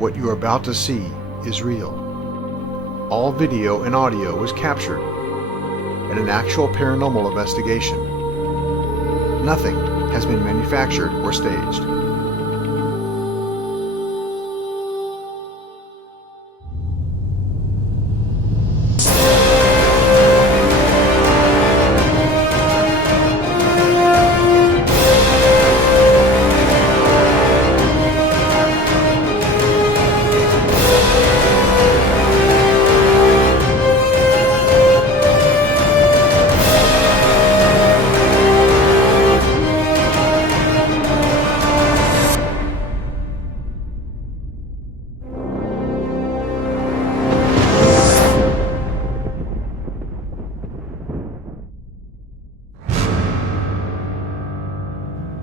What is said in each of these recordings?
What you are about to see is real. All video and audio was captured in an actual paranormal investigation. Nothing has been manufactured or staged.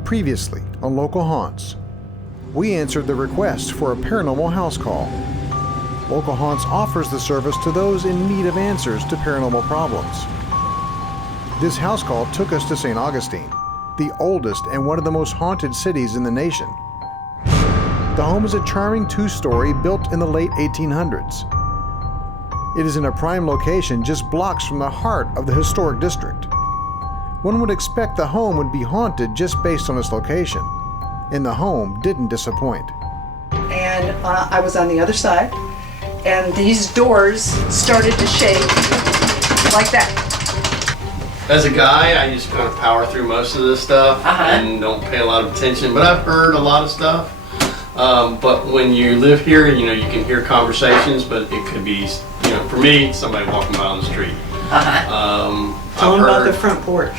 Previously on Local Haunts, we answered the request for a paranormal house call. Local Haunts offers the service to those in need of answers to paranormal problems. This house call took us to St. Augustine, the oldest and one of the most haunted cities in the nation. The home is a charming two-story built in the late 1800s. It is in a prime location just blocks from the heart of the historic district. One would expect the home would be haunted just based on its location, and the home didn't disappoint. And I was on the other side, and these doors started to shake like that. As a guy, I just kind of power through most of this stuff and don't pay a lot of attention, but I've heard a lot of stuff. But when you live here, you can hear conversations, but it could be, for me, somebody walking by on the street. Tell them about the front porch.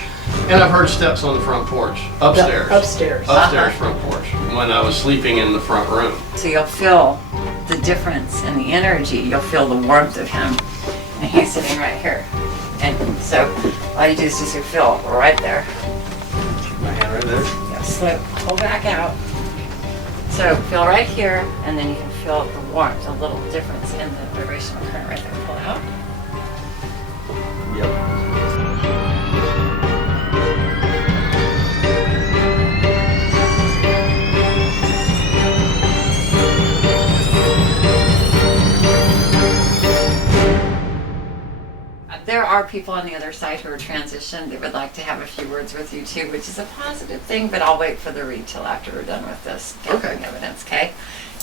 And I've heard steps on the front porch, upstairs. Upstairs Front porch, when I was sleeping in the front room. So you'll feel the difference in the energy. You'll feel the warmth of him. And he's sitting right here. And so all you do is just feel right there. My hand right there. Yeah, slip, pull back out. So feel right here, and then you can feel the warmth, a little difference in the vibrational current right there. Pull out. Yep. There are people on the other side who are transitioned that would like to have a few words with you too, which is a positive thing, but I'll wait for the read till after we're done with this gathering evidence, okay?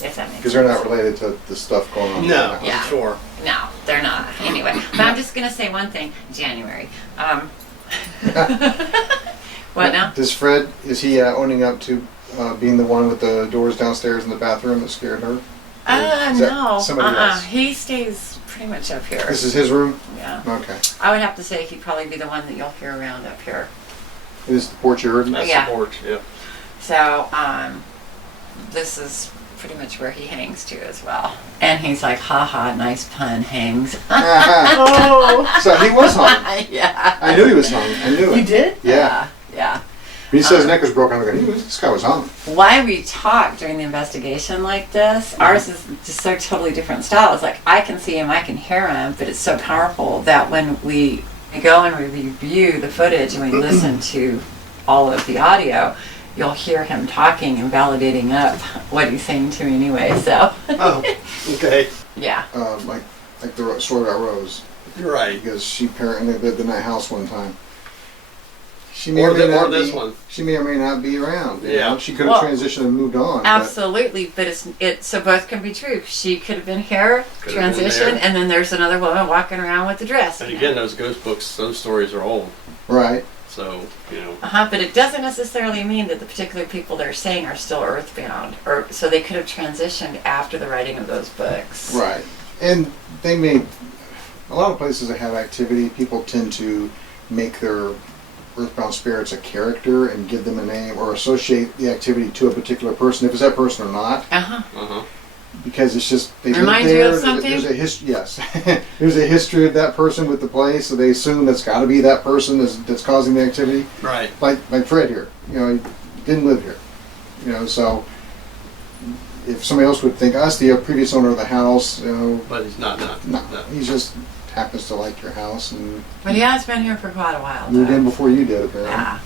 If that makes sense. Because they're not related to the stuff going on. No, Yeah. I'm sure. No, they're not. Anyway, but I'm just going to say one thing. January. What now? Does Fred, is he owning up to being the one with the doors downstairs in the bathroom that scared her? Is that No. somebody else? He stays pretty much up here. This is his room? Yeah. Okay. I would have to say he'd probably be the one that you'll hear around up here. Is the porch you heard? That's Yeah. the porch, yeah. So, this is pretty much where he hangs to as well. And he's like, haha, nice pun, hangs. Oh. So he was hung. Yeah. I knew he was hung. I knew it. You did? Yeah. Yeah. He says his neck was broken. I'm going, this guy was hung. Why we talk during the investigation like this, ours is just so totally different style. It's like I can see him, I can hear him, but it's so powerful that when we go and we review the footage and we listen to all of the audio, you'll hear him talking and validating up what he's saying to me anyway. So. Oh, okay. Yeah. Like the story about Rose. You're right. Because she apparently lived in that house one time. She Or this one. She may or may not be around. You Yeah. know? She could have transitioned and moved on. Absolutely, but it's so both can be true. She could have been here, transitioned, and then there's another woman walking around with the dress. And again, those ghost books, those stories are old. Right. So, But it doesn't necessarily mean that the particular people they're saying are still earthbound, or so they could have transitioned after the writing of those books. Right. And they may, a lot of places that have activity, people tend to make their Earthbound Spirits a character and give them a name or associate the activity to a particular person, if it's that person or not. Because it's just, they live Remind there. you of something? There's a history, yes. There's a history of that person with the place, so they assume that's got to be that person that's causing the activity. right. Like Fred here, he didn't live here. So if somebody else would think, us, the previous owner of the house, But he's not. no, he just happens to like your house and But he has been here for quite a while. moved though. in before you did, apparently. Yeah.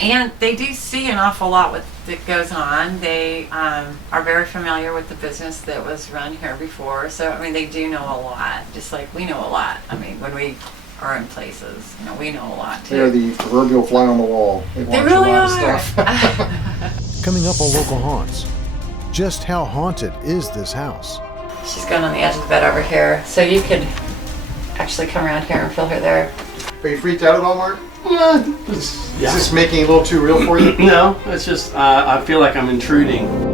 And they do see an awful lot that goes on. They are very familiar with the business that was run here before. So, I mean, they do know a lot, just like we know a lot. I mean, when we are in places, you know, we know a lot too. They're the proverbial fly on the wall. They watch really a lot are. of stuff. Coming up on Local Haunts, just how haunted is this house? She's going on the edge of the bed over here, so you could actually come around here and feel her there. Are you freaked out at all, Mark? Is this making it a little too real for you? No, it's just I feel like I'm intruding.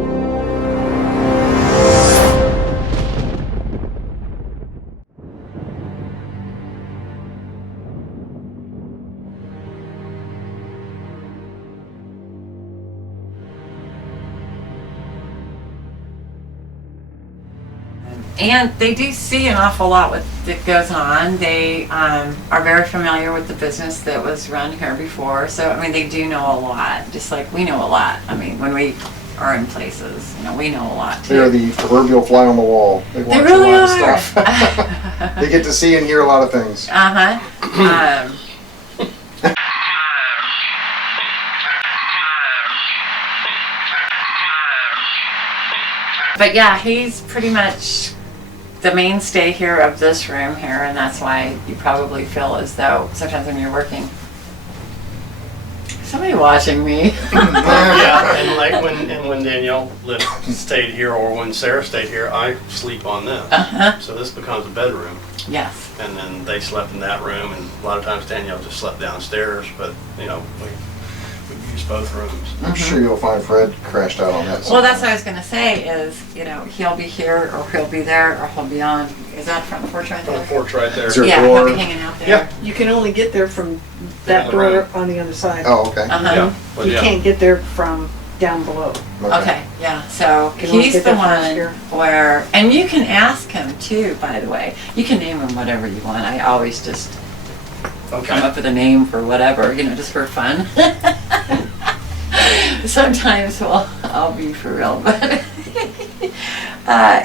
And they do see an awful lot that goes on. They are very familiar with the business that was run here before. So, I mean, they do know a lot, just like we know a lot. I mean, when we are in places, you know, we know a lot too. They're the proverbial fly on the wall. They watch really a lot are. of stuff. They get to see and hear a lot of things. But yeah, he's pretty much the mainstay here of this room here, and that's why you probably feel as though sometimes when you're working, somebody watching me. Yeah, and like when Danielle stayed here, or when Sarah stayed here, I sleep on this. So this becomes a bedroom. Yes. And then they slept in that room, and a lot of times Danielle just slept downstairs. But you know, we use both rooms. I'm sure you'll find Fred crashed out on that. Well, that's what I was going to say is, you know, he'll be here or he'll be there or he'll be on. Is that front porch right there? Front porch right there. Is there a Yeah, door? he'll be hanging out there. Yeah. You can only get there from that the door road. on the other side. Oh, okay. Yeah. Well, You yeah. can't get there from down below. Okay, yeah, so Can we he's get the that from one here? where, and you can ask him too, by the way. You can name him whatever you want. I always just come Okay. up with a name for whatever, you know, just for fun. Sometimes, well, I'll be for real, but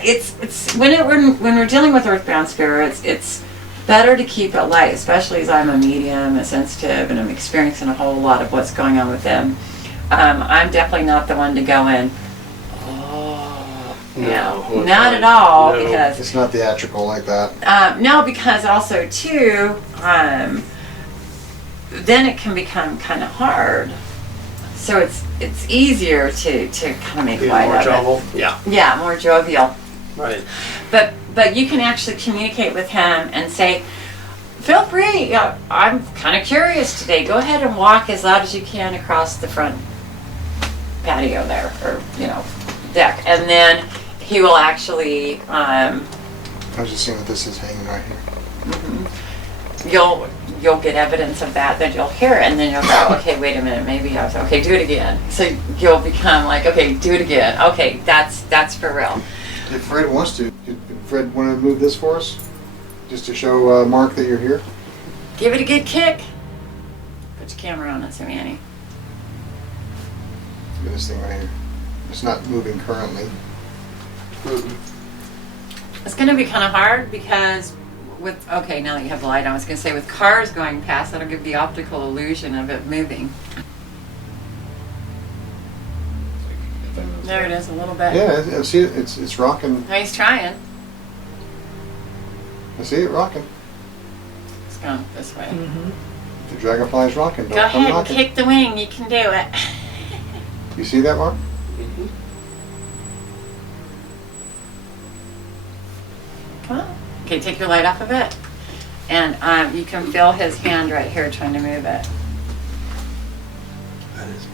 it's when we're dealing with earthbound spirits, it's better to keep it light, especially as I'm a medium, a sensitive, and I'm experiencing a whole lot of what's going on with them. I'm definitely not the one to go in. Oh, no, not at all, No. because It's not theatrical like that. no, because also too, then it can become kind of hard. So it's easier to kind of make Be light more of trouble. Yeah. it. Yeah, more jovial. Right. But you can actually communicate with him and say, feel free. I'm kind of curious today. Go ahead and walk as loud as you can across the front patio there, or deck, and then he will actually. I was just seeing that this is hanging right here. You'll get evidence of that, then you'll hear it, and then you'll go, okay, wait a minute, maybe I was, okay, do it again. So you'll become like, okay, do it again. Okay, that's for real. If Fred wants to, Fred want to move this for us? Just to show Mark that you're here? Give it a good kick. Put your camera on it, so Annie. Look at this thing right here. It's not moving currently. It's going to be kind of hard because now that you have the light on, I was going to say with cars going past, that'll give the optical illusion of it moving. There it is, a little bit. Yeah, I see it. It's rocking. Now he's trying. I see it rocking. It's going this way. The dragonfly's rocking. Go Don't come ahead and knocking. kick the wing. You can do it. You see that, Mark? Come on. Okay, take your light off of it. And you can feel his hand right here trying to move it. That is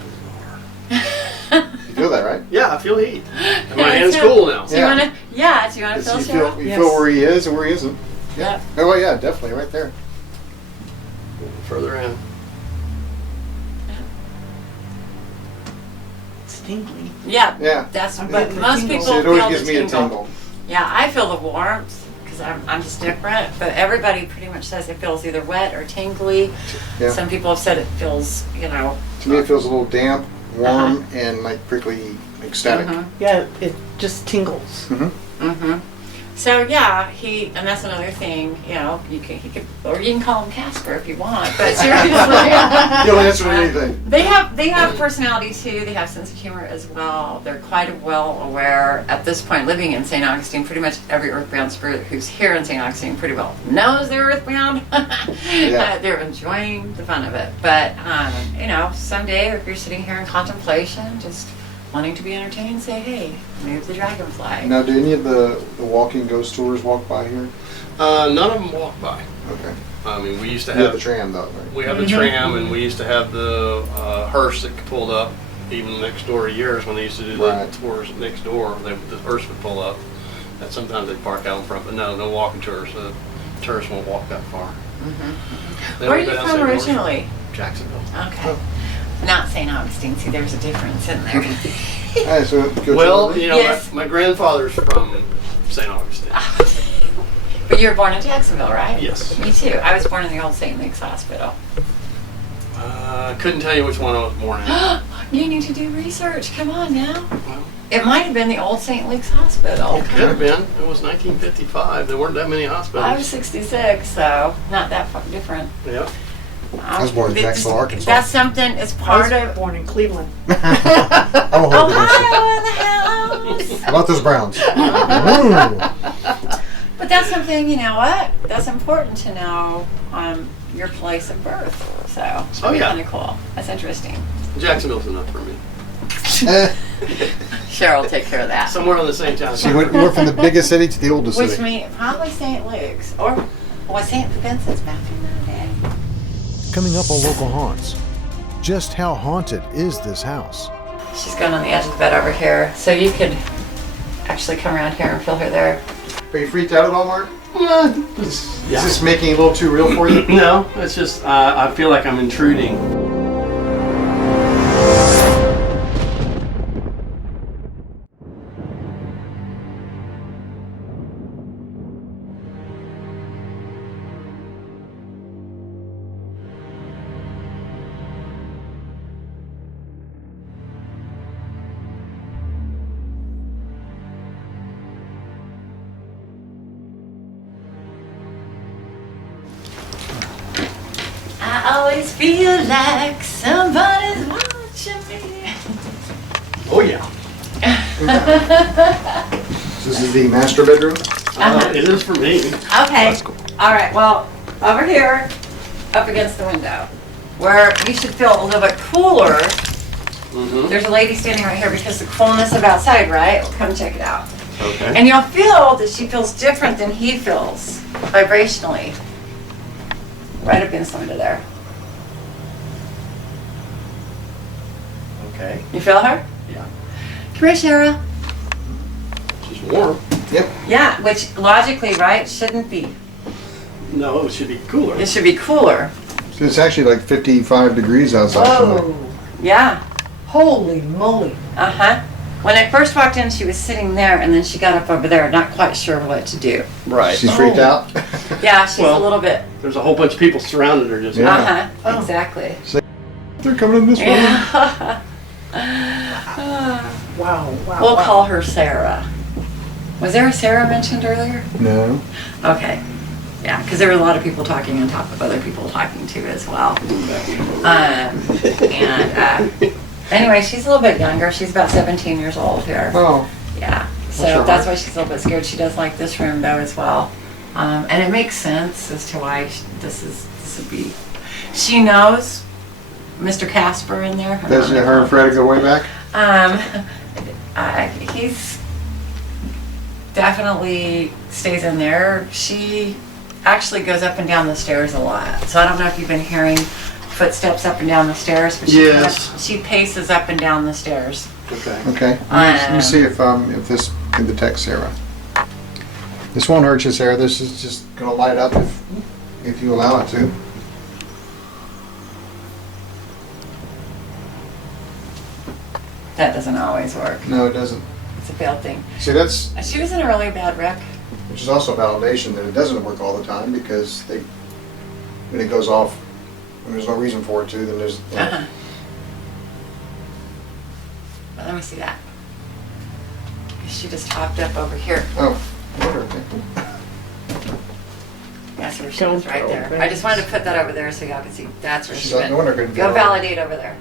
bizarre. You feel that, right? Yeah, I feel heat. And my hand's cool now. Do you want to? Yeah. Do you want to feel You Cheryl? feel, you feel where he is and where he isn't. Yeah. Oh, well, yeah, definitely, right there. Further in. It's tingly. Yeah. Yeah. That's I'm but getting the most tingles. people See, it always feel gives the me a tingle. tingle. Yeah, I feel the warmth because I'm just different. But everybody pretty much says it feels either wet or tingly. Yeah. Some people have said it feels, To me, it feels a little damp, warm, and like prickly, like static. Mhm. Yeah, it just tingles. Mm-hmm. So yeah, and that's another thing, you know, he could, or you can call him Casper if you want, but seriously. You'll answer anything. They have personality too, they have sense of humor as well. They're quite well aware, at this point, living in St. Augustine, pretty much every Earthbound spirit who's here in St. Augustine pretty well knows they're Earthbound. Yeah. They're enjoying the fun of it. But, you know, someday if you're sitting here in contemplation, just wanting to be entertained, say, hey, move the dragonfly. Now, do any of the walking ghost tours walk by here? None of them walk by. Okay. I mean, we used to You have have the tram, though, right? We have the tram, and we used to have the hearse that pulled up even next door to yours when they used to do the Right. tours next door. The hearse would pull up, and sometimes they'd park out in front. But no walking tours. The tourists won't walk that far. They Where are don't you go down from St. Louis. originally? Jacksonville. Okay. Not St. Augustine. See, there's a difference in there. All right, so go Well, to you know, Yes. my grandfather's from St. Augustine. But you were born in Jacksonville, right? Yes. Me too. I was born in the old St. Luke's Hospital. Couldn't tell you which one I was born in. You need to do research. Come on now. Well, It might have been the old St. Luke's Hospital. it could have been. It was 1955. There weren't that many hospitals. I was 66, so not that far different. Yep. I was born in Jacksonville, Arkansas. That's something. It's part I was of born in Cleveland. I'm a horrible Ohio in the house. How about those Browns? Ooh. But that's something. You know what? That's important to know. Your place of birth. So it's Oh, yeah. kind of cool. That's interesting. Jacksonville's enough for me. Cheryl will take care of that. Somewhere on the St. John. So you went from the biggest city to the oldest Which city. means probably St. Luke's or St. Vincent's back in the day. Coming up on Local Haunts. Just how haunted is this house? She's going on the edge of the bed over here, so you could actually come around here and feel her there. Are you freaked out at all, Mark? Is this making it a little too real for you? No, it's just I feel like I'm intruding. I always feel like somebody's watching me. Oh yeah. This is the master bedroom? It is for me. Okay. That's cool. All right. Well, over here, up against the window, where you should feel a little bit cooler. Mm-hmm. There's a lady standing right here because the coolness of outside, right? Come check it out. Okay. And you'll feel that she feels different than he feels vibrationally. Right up against the window there. Okay. You feel her? Yeah. Come here, Shara. She's warm. Yep. Yeah, which logically, right, shouldn't be. No, it should be cooler. It should be cooler. So it's actually like 55 degrees outside. tonight. Yeah. Holy moly. Uh-huh. When I first walked in, she was sitting there, and then she got up over there, not quite sure what to do. Right. She's freaked out? Yeah, she's Well- a little bit. There's a whole bunch of people surrounding her just Yeah. now. Uh-huh. Exactly. They're coming in this room. Yeah. Wow, wow. We'll wow. call her Sarah. Was there a Sarah mentioned earlier? No. Okay. Yeah, because there were a lot of people talking on top of other people talking too as well. Anyway, she's a little bit younger. She's about 17 years old here. Oh. Yeah. So What's her that's heart? why she's a little bit scared. She does like this room though as well. And it makes sense as to why this would be. She knows Mr. Casper in there. Does her and Fred go way back? He's definitely stays in there. She actually goes up and down the stairs a lot. So I don't know if you've been hearing footsteps up and down the stairs, but Yes. she paces up and down the stairs. Okay. Okay. Let me see if this can detect Sarah. This won't hurt you, Sarah. This is just gonna light up if you allow it to. That doesn't always work. No, it doesn't. It's a failed thing. See, that's She was in a really bad wreck. which is also validation that it doesn't work all the time because when it goes off, when there's no reason for it to, then there's. Uh-huh. But let me see that. She just hopped up over here. Oh, That's where she is, right there. I just wanted to put that over there so y'all can see. That's where she's No wonder I couldn't Go feel her. validate over there.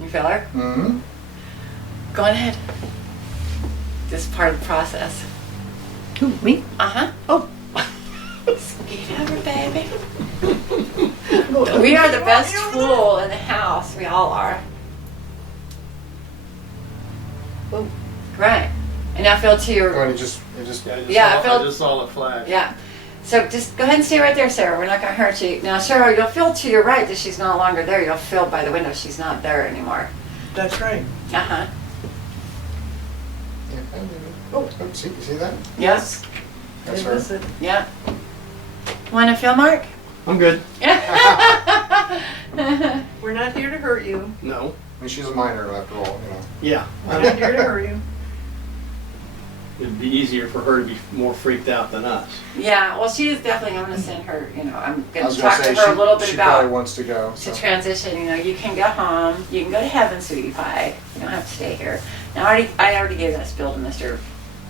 You feel her? Mm-hmm. Go on ahead. This is part of the process. Who, me? Uh-huh. Oh. Skeet over, baby. We are the best tool in the house. We all are. Oh. Right. And now feel to your... I just Yeah, I I felt- just saw the flash. Yeah. So just go ahead and stay right there, Sarah. We're not going to hurt you. Now, Sarah, you'll feel to your right that she's no longer there. You'll feel by the window she's not there anymore. That's right. Uh-huh. Oh, see, you see that? Yes. That's It her. was a- Yeah. Want to feel, Mark? I'm good. We're not here to hurt you. No. I mean, she's a minor after all, you know. Yeah. We're not here to hurt you. It'd be easier for her to be more freaked out than us. Yeah, well, she is definitely, I'm going to send her, I'm I going was to gonna talk say to her a little bit she probably about wants to go. to So. transition. You can go home. You can go to heaven, sweetie pie. You don't have to stay here. Now, I already gave that spiel to Mr.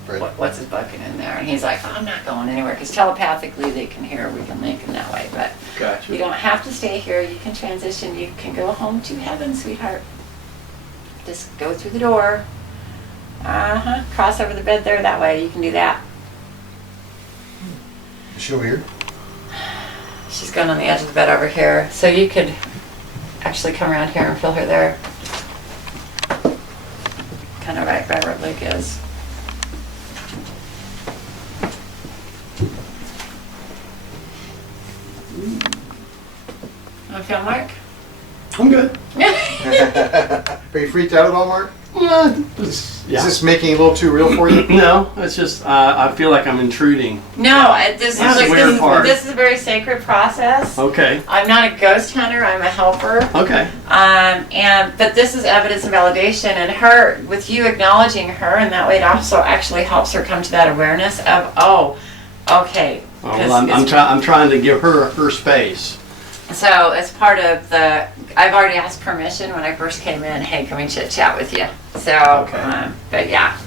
Right. What's his bucket in there? And he's like, I'm not going anywhere because telepathically they can hear, we can link in that way. But Gotcha. you don't have to stay here. You can transition. You can go home to heaven, sweetheart. Just go through the door. Uh-huh. Cross over the bed there. That way you can do that. Is she over here? She's going on the edge of the bed over here. So you could actually come around here and feel her there. Kind of right by where Luke is. Want to feel Mark? I'm good. Are you freaked out at all, Mark? Yeah. Is this making it a little too real for you? No, it's just I feel like I'm intruding. No, this is That's like the weird part. this is a very sacred process. Okay. I'm not a ghost hunter. I'm a helper. Okay. But this is evidence and validation, and her with you acknowledging her, and that way it also actually helps her come to that awareness of okay. Oh, well, I'm trying to give her her space. So as part of I've already asked permission when I first came in. Hey, can we chit chat with you? So, Okay. but yeah.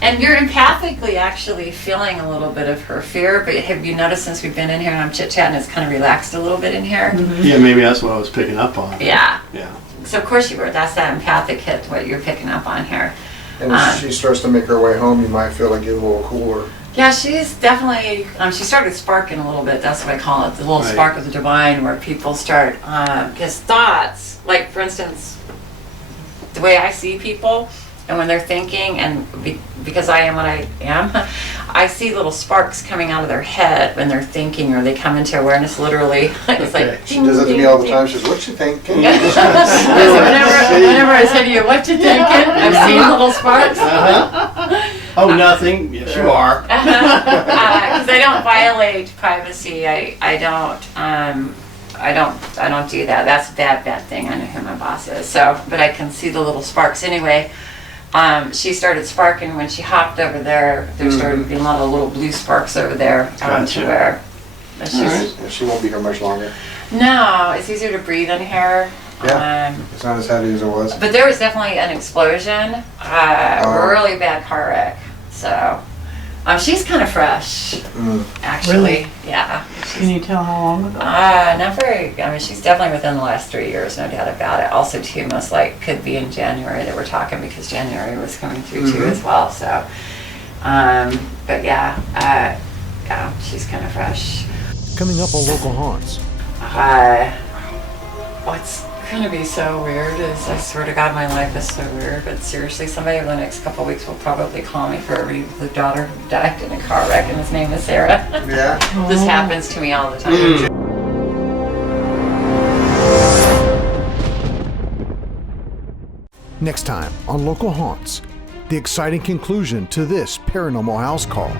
And you're empathically actually feeling a little bit of her fear, but have you noticed since we've been in here and I'm chit-chatting, it's kind of relaxed a little bit in here? Yeah, maybe that's what I was picking up on. Yeah. Yeah. So of course you were. That's that empathic hit, what you're picking up on here. And as she starts to make her way home, you might feel like it's a little cooler. Yeah, she's definitely, she started sparking a little bit. That's what I call it, the little Right. spark of the divine, where people start, because thoughts, like for instance, the way I see people, and when they're thinking, and because I am what I am, I see little sparks coming out of their head when they're thinking, or they come into awareness literally. It's Okay. like, She does that to me all the time. She says, "What you thinking?" whenever I say to you, what you thinking? I've seen little sparks. Oh, nothing. Yes, you are. Because I don't violate privacy. I don't do that. That's a bad thing. I know who my boss is. So, but I can see the little sparks anyway. She started sparking when she hopped over there. There started being a lot of little blue sparks over there. Gotcha. To where, but she's, Yeah, she won't be here much longer. no, it's easier to breathe in here. Yeah. It's not as heavy as it was. But there was definitely an explosion, really bad car wreck. So she's kind of fresh, actually. Really? Yeah. Can you tell how long ago? Not very. I mean, she's definitely within the last 3 years, no doubt about it. Also, too, most like could be in January that we're talking because January was coming through too as well. So, but yeah, she's kind of fresh. Coming up on Local Haunts. What's gonna be so weird is, I swear to God, my life is so weird, but seriously, somebody over the next couple of weeks will probably call me for a reading with a daughter who died in a car wreck, and his name is Sarah. Yeah. This happens to me all the time. Next time on Local Haunts, the exciting conclusion to this paranormal house call.